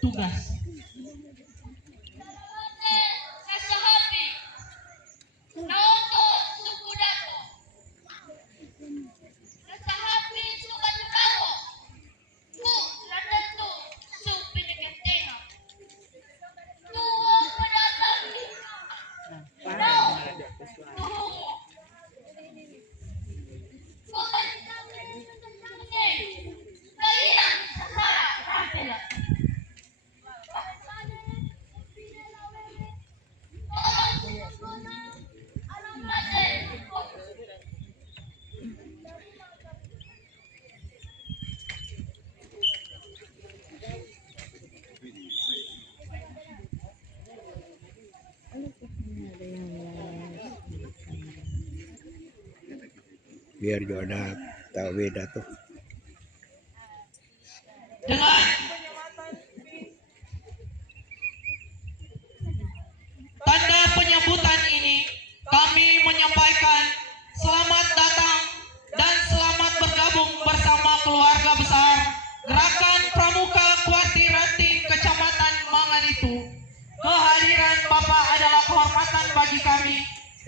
tugas. Biar juga ada tahu beda tuh. Dengan tanda penyambutan ini, kami menyampaikan selamat datang dan selamat bergabung bersama keluarga besar Gerakan Pramuka Kuarti Ranting Kecamatan Manganitu. Kehadiran Bapak adalah kehormatan bagi kami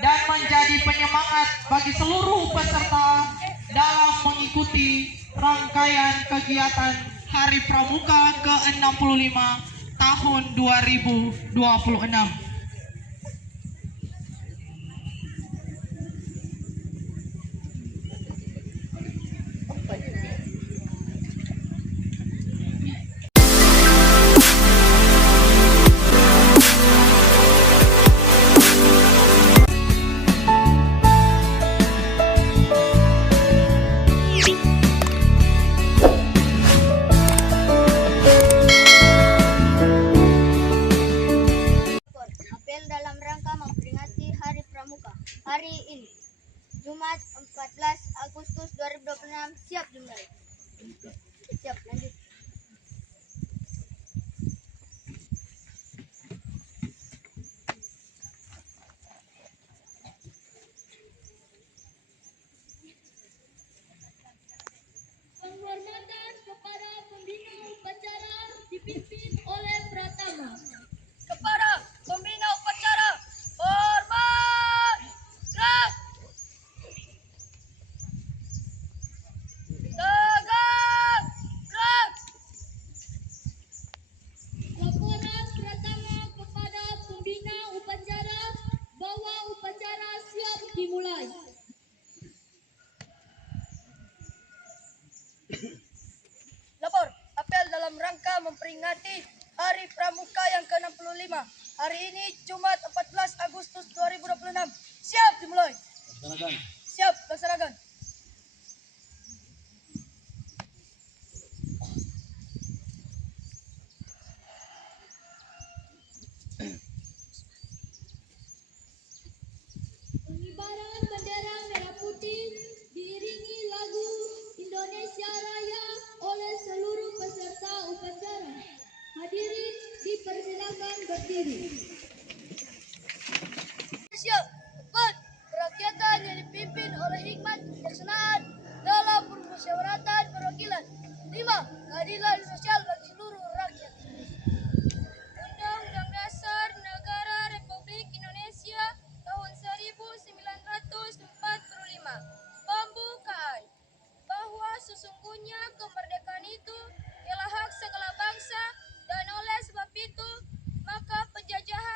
dan menjadi penyemangat bagi seluruh peserta dalam mengikuti rangkaian kegiatan Hari Pramuka ke-65 tahun 2026. Apel dalam rangka memperingati Hari Pramuka. Hari ini, Jumat 14 Agustus 2026, siap dimulai. Siap, lanjut. Penghormatan kepada pembina upacara dipimpin oleh Pratama. Kepada pembina upacara, hormat, gerak, tegak, gerak. Laporan Pratama kepada pembina upacara bahwa upacara siap dimulai. Lapor, apel dalam rangka memperingati Hari Pramuka yang ke-65. Hari ini Jumat 14 Agustus 2026. Siap dimulai. Laksanakan. Siap, laksanakan. Pengibaran bendera merah putih diiringi lagu Indonesia Raya oleh seluruh peserta upacara. Hadirin dipersilakan berdiri. Siap, tepat. Kerakyatan yang dipimpin oleh hikmat kebijaksanaan dalam permusyawaratan perwakilan. 5. Keadilan sosial bagi seluruh rakyat. Undang-Undang Dasar Negara Republik Indonesia tahun 1945 membukaan bahwa sesungguhnya kemerdekaan itu ialah hak segala bangsa dan oleh sebab itu maka penjajahan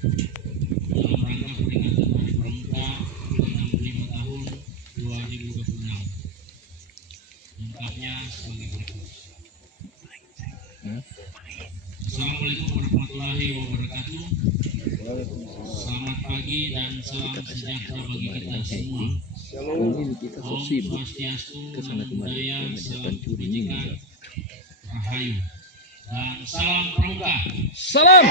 dalam rangka peringatan Hari Pramuka ke-65 tahun 2026. Lengkapnya sebagai berikut. Assalamualaikum warahmatullahi wabarakatuh. Selamat pagi dan salam sejahtera bagi kita semua. Om Swastiastu, Namo Buddhaya, salam kebajikan, Rahayu, dan salam Pramuka. Salam.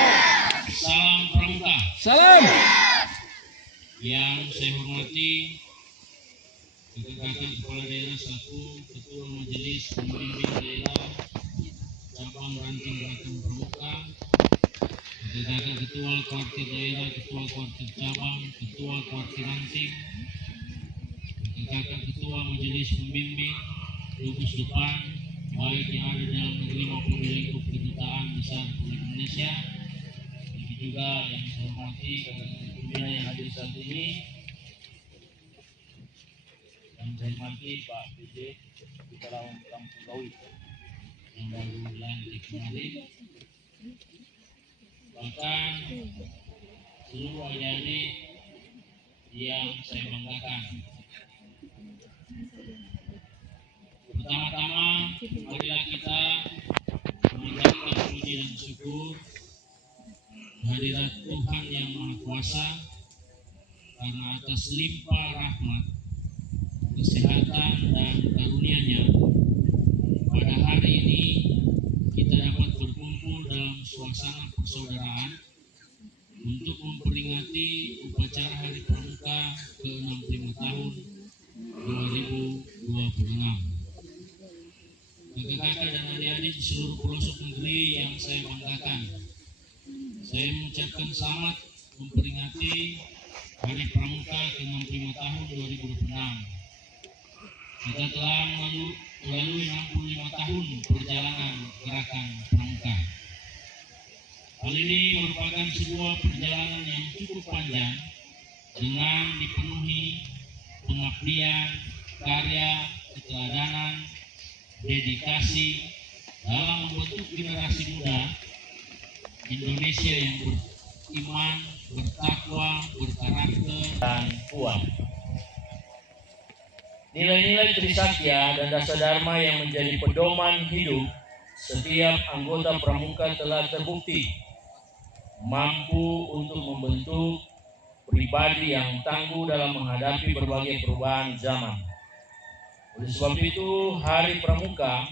Salam Pramuka. Salam. Yang saya hormati Kakak-kakak Kepala Daerah selaku Ketua Majelis Pembimbing Daerah Cabang Ranting Gerakan Pramuka, Kakak-kakak Ketua Kuartir Daerah, Ketua Kuartir Cabang, Ketua Kuartir Ranting, Kakak-kakak Ketua Majelis Pembimbing, gugus depan, baik yang ada dalam negeri maupun di lingkup kedutaan besar Republik Indonesia. Ini juga yang saya hormati kakak-kakak pembina yang hadir saat ini. Yang saya hormati Pak PJ Kepala Kampung Kawi yang baru dilantik kemarin. Bahkan seluruh adik-adik yang saya banggakan. Pertama-tama, marilah kita mengucapkan puji dan syukur kehadirat Tuhan yang Maha Kuasa karena atas limpah rahmat, kesehatan dan karunia-Nya pada hari ini kita dapat berkumpul dalam suasana persaudaraan untuk memperingati upacara Hari Pramuka ke-65 tahun 2026. Kakak-kakak dan adik-adik di seluruh pelosok negeri yang saya banggakan, saya mengucapkan selamat memperingati Hari Pramuka ke-65 tahun 2026. Kita telah melalui 65 tahun perjalanan gerakan Pramuka. Hal ini merupakan sebuah perjalanan yang cukup panjang dengan dipenuhi pengabdian, karya, keteladanan, dedikasi dalam membentuk generasi muda Indonesia yang beriman, bertakwa, berkarakter, dan kuat. Nilai-nilai Trisakya dan Dasadharma yang menjadi pedoman hidup setiap anggota Pramuka telah terbukti mampu untuk membentuk pribadi yang tangguh dalam menghadapi berbagai perubahan zaman. Oleh sebab itu, Hari Pramuka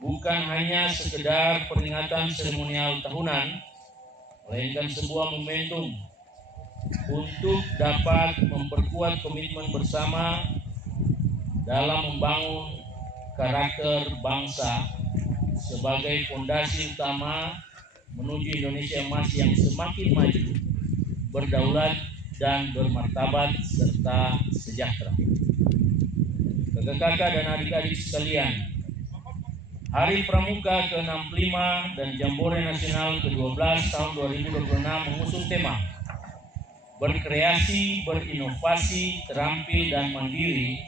bukan hanya sekedar peringatan seremonial tahunan, melainkan sebuah momentum untuk dapat memperkuat komitmen bersama dalam membangun karakter bangsa sebagai fondasi utama menuju Indonesia emas yang semakin maju, berdaulat, dan bermartabat serta sejahtera. Kakak-kakak dan adik-adik sekalian, Hari Pramuka ke-65 dan Jambore Nasional ke-12 tahun 2026 mengusung tema berkreasi, berinovasi, terampil, dan mandiri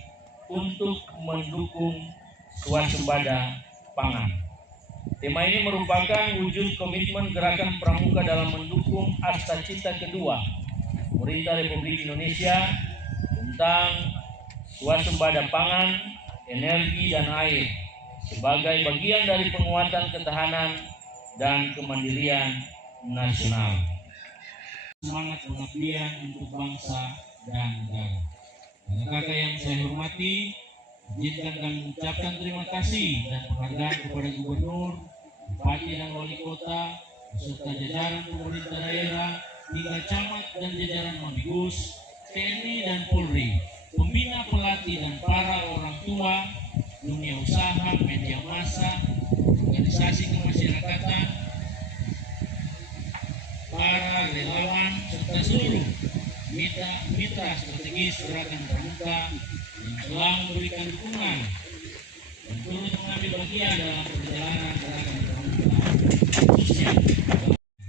untuk mendukung swasembada pangan. Tema ini merupakan wujud komitmen gerakan Pramuka dalam mendukung Akta Cita kedua Pemerintah Republik Indonesia tentang swasembada pangan, energi, dan air sebagai bagian dari penguatan ketahanan dan kemandirian nasional. Semangat pengabdian untuk bangsa dan negara. Kakak-kakak yang saya hormati, izinkan kami mengucapkan terima kasih dan penghargaan kepada Gubernur, Bupati dan Wali Kota, beserta jajaran pemerintah daerah, hingga camat dan jajaran Mabgus, TNI dan Polri, pembina pelatih dan para orang tua, dunia usaha, media massa, organisasi kemasyarakatan, para relawan, serta seluruh mitra strategis gerakan Pramuka yang telah memberikan dukungan dan turut mengambil bagian dalam perjalanan gerakan Pramuka, khususnya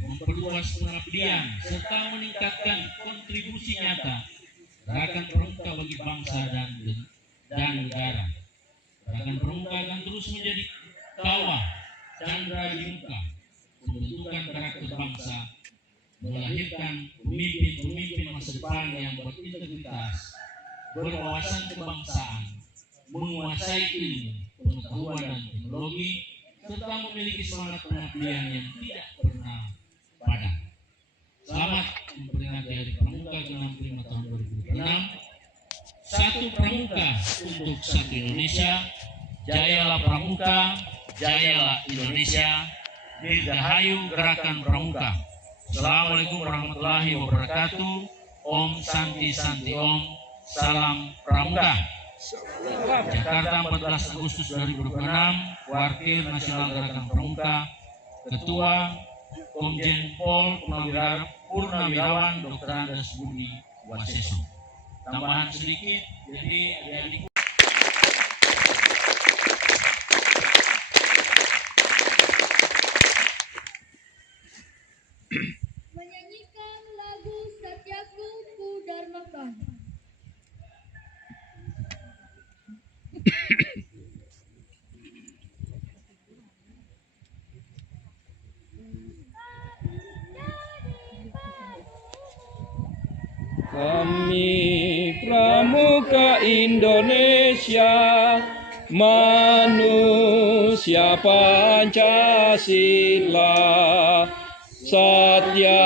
memperluas pengabdian serta meningkatkan kontribusi nyata gerakan Pramuka bagi bangsa dan negara. Gerakan Pramuka akan terus menjadi kawah candra di muka pembentukan karakter bangsa melahirkan pemimpin-pemimpin masa depan yang berintegritas, berwawasan kebangsaan, menguasai ilmu, pengetahuan dan teknologi, serta memiliki semangat pengabdian yang tidak pernah padam. Selamat memperingati Hari Pramuka ke-65 tahun 2006. Satu Pramuka untuk satu Indonesia. Jayalah Pramuka, jayalah Indonesia. Dirgahayu Gerakan Pramuka. Assalamualaikum warahmatullahi wabarakatuh. Om Santi Santi Om. Salam Pramuka. Jakarta 14 Agustus 2026. Wakil Nasional Gerakan Pramuka, Ketua Komjen Pol Purnawirawan Dr. Andes Budi Waseso. Tambahan sedikit, jadi adik-adik menyanyikan lagu Satyaku Ku Dharmakan. Kami Pramuka Indonesia, manusia Pancasila, Satya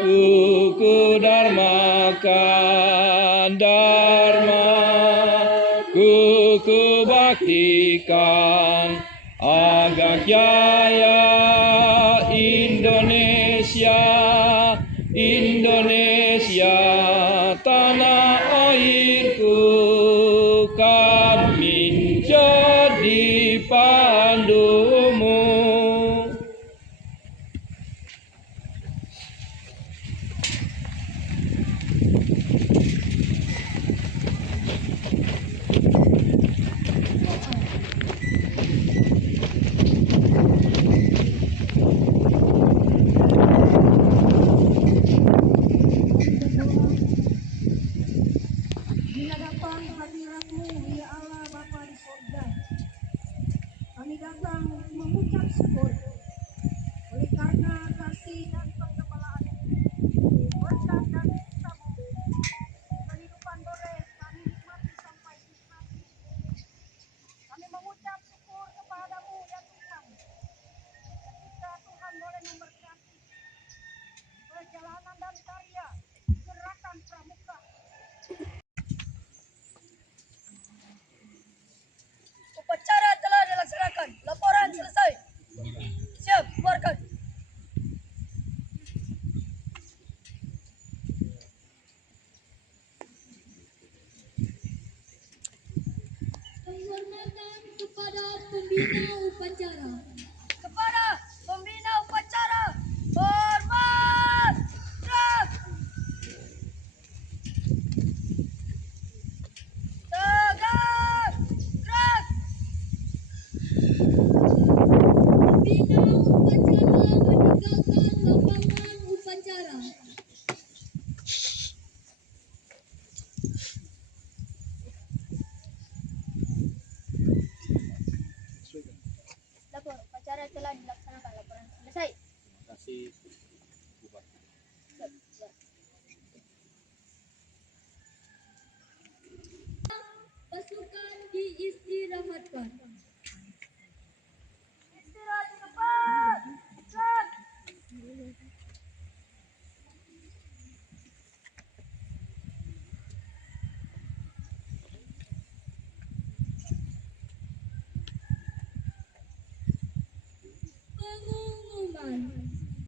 Kuku Dharmakan, Dharma Kuku Baktikan, Agak Jaya Indonesia, Indonesia tanah airku, kami jadi pandumu. Di hadapan hadiratmu, ya Allah Bapa di surga, kami datang mengucap syukur oleh karena kasih dan penggembalaan, berkat dan cintamu, kehidupan boleh kami nikmati sampai saat ini. Kami mengucap syukur kepadamu ya Tuhan, ketika Tuhan boleh memberkati perjalanan dan karya Gerakan Pramuka. Upacara telah dilaksanakan. Laporan selesai. Siap, keluarkan. Penghormatan kepada pembina upacara. Kepada pembina upacara, hormat. Gerak. Tegak. Gerak. Pembina upacara meninggalkan lapangan upacara. Lapor, upacara telah dilaksanakan. Laporan selesai. Pasukan diistirahatkan. Istirahat di depan. Gerak. Pengumuman.